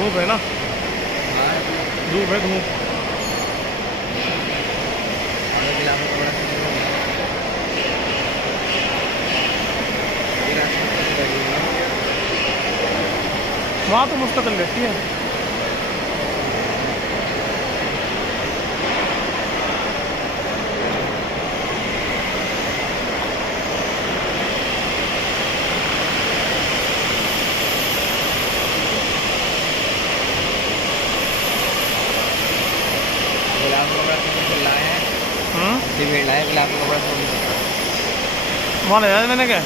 धूप है ना, हाँ धूप है धूप। आगे के लाभ थोड़ा सा ये रास्ते पे गाड़ी है। वहाँ तो मुस्तकिल रहती है। गुलाब का कपड़ा तो लाए हैं, भीड़ लाए गुलाब का कपड़ा। वहाँ ले जाए मैंने क्या।